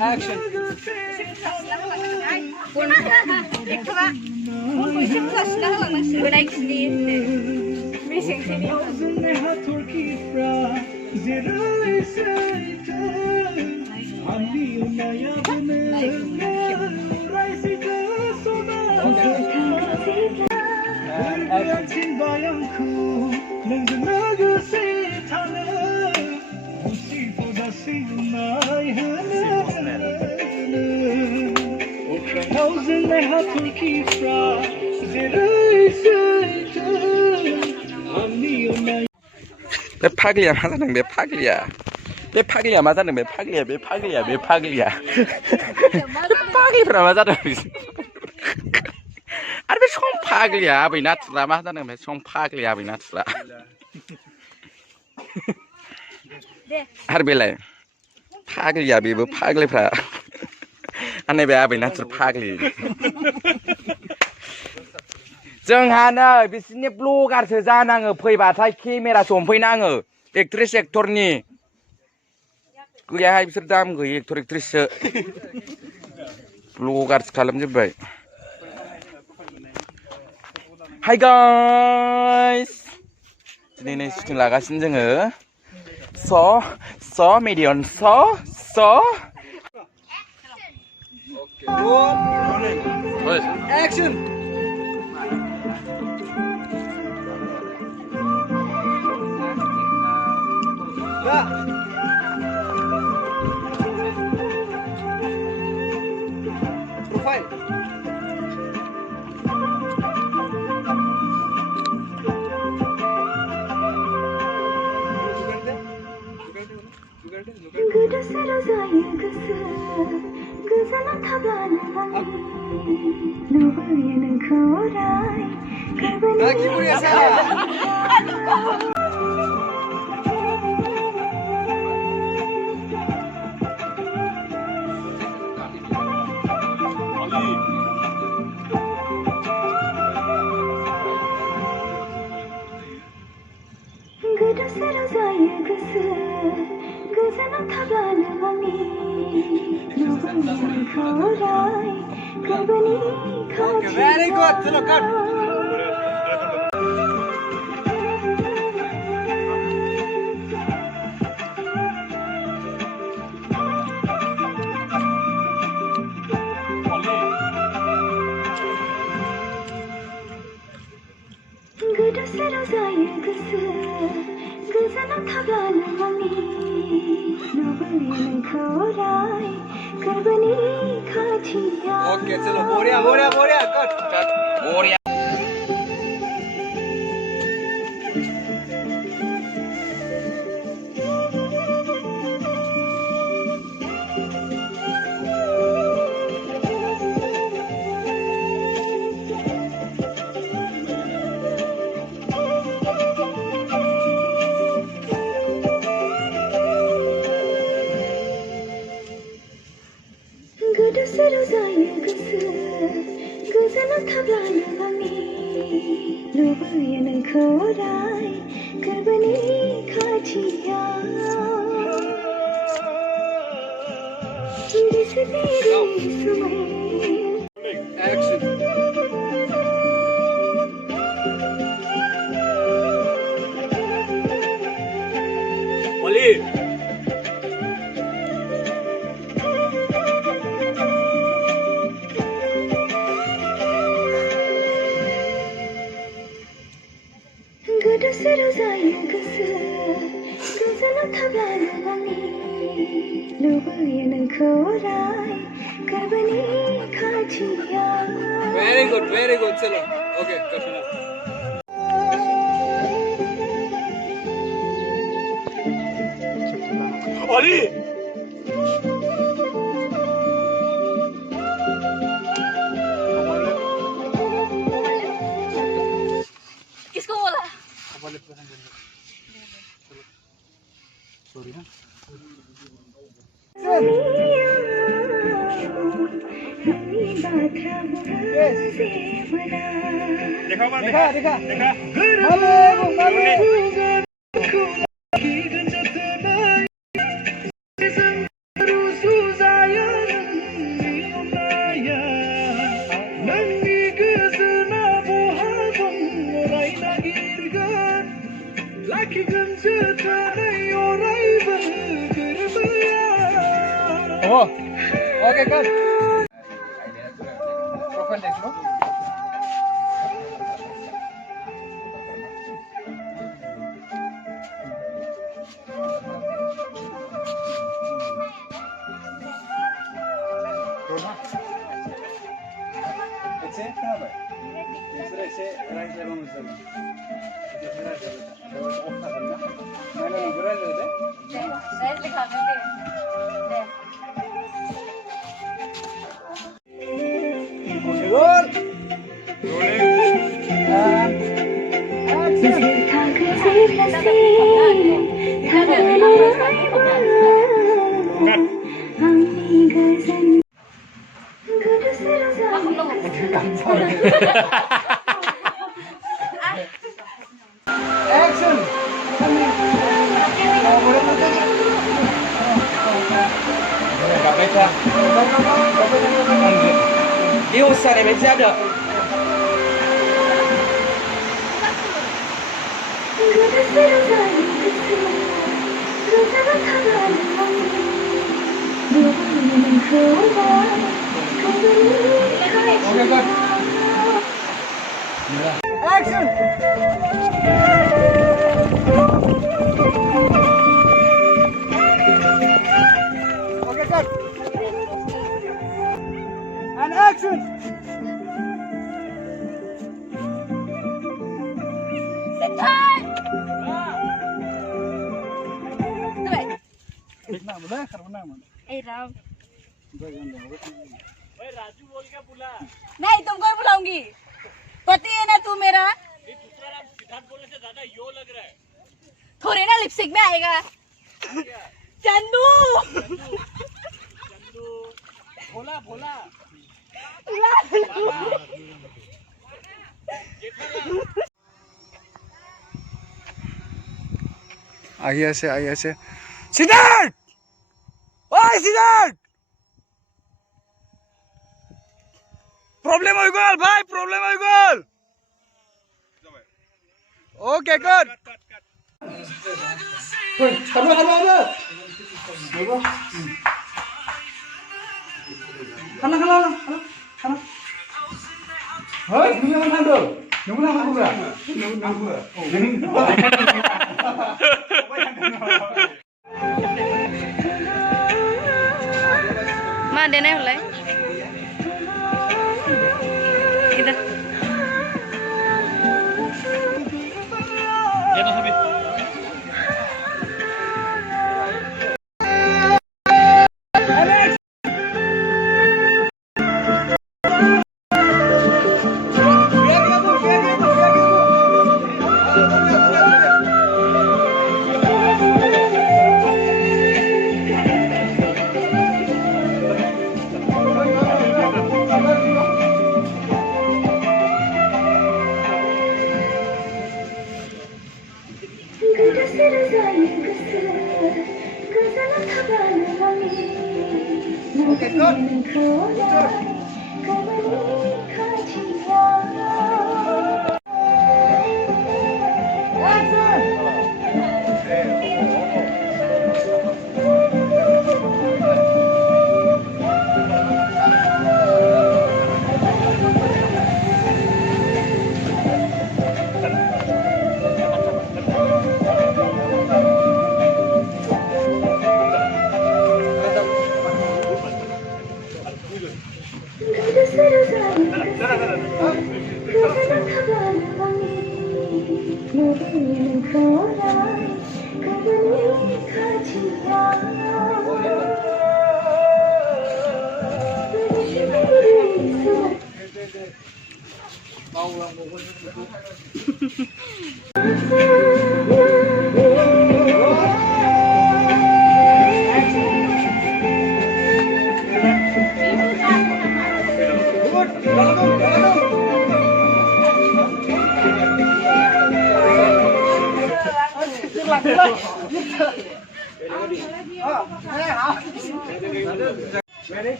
Action. बे फाग्लिया मा जादों बे फाग्लिया मा जादों बे फाग्लिया बे फाग्लिफ्रा मा जादों आरो बे सम फाग्लिया आबै नाथुरा मा जादों बे सम फाग्लिया आबै नाथुरा आरो बेलाय फाग्लिया बेबो फाग्लिफ्रा आनै बे आबै नाथुर फाग्लि जोंहा नै बिसोरनि ब्लगारसो जानाङो फैबाथाय केमेरासो हमफैनाङो एक्ट्रेस एक्टरनि गैयाहाय बिसोर दाम गैयै एक्टर एक्ट्रेससो ब्लगारसो खालामजोब्बाय हाय गाइस दिनै नै सुटिं लागासिनो जोङो स median Action. Profile. Lagi punya saya. Very good. Chalo cut. Okay, चलो बढ़िया कट बढ़िया Action. Olive. Very good, चलो. Okay, continue. Ali. किसको बोला? देखा देखा देखा Oh, okay, good. Profile text, bro. Đi hút xe này mới dễ được. Okay, good. Action! Okay, cut. And action! Siddharth! ए राम नहीं तुमको ही बुलाऊंगी पति है ना तू मेरा दूसरा नाम सिद्धार्थ बोलने से ज्यादा यो लग रहा है थोड़ी ना लिपस्टिक में आएगा चंदू चंदू भोला भोला आइए से सिद्धार्थ ओए सिद्धार्थ प्रॉब्लम हो गल भाई प्रॉब्लम हो गल ओके गुड माँ देना है इधर ये तो सभी Good.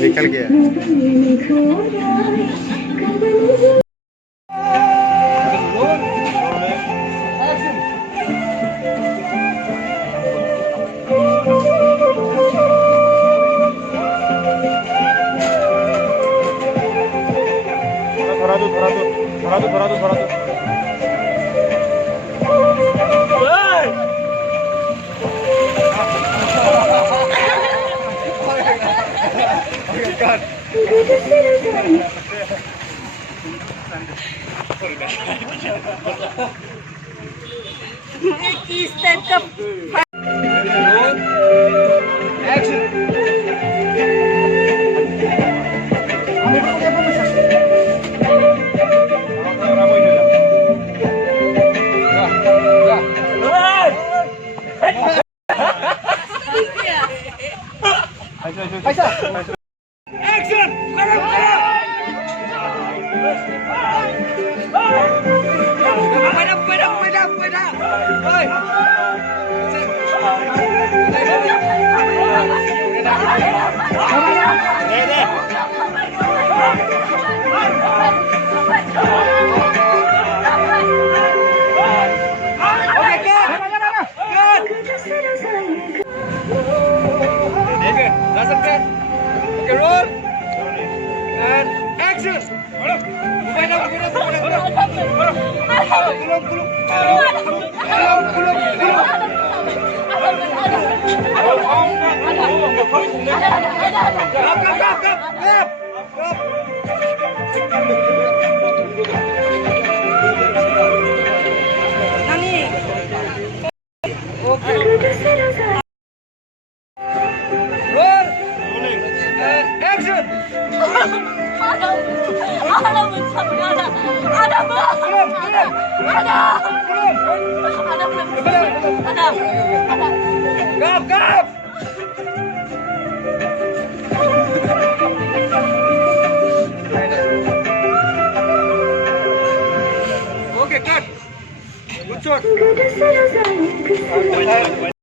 निकल गया थोड़ा दो किस टाइप का Okay, cut. Good shot.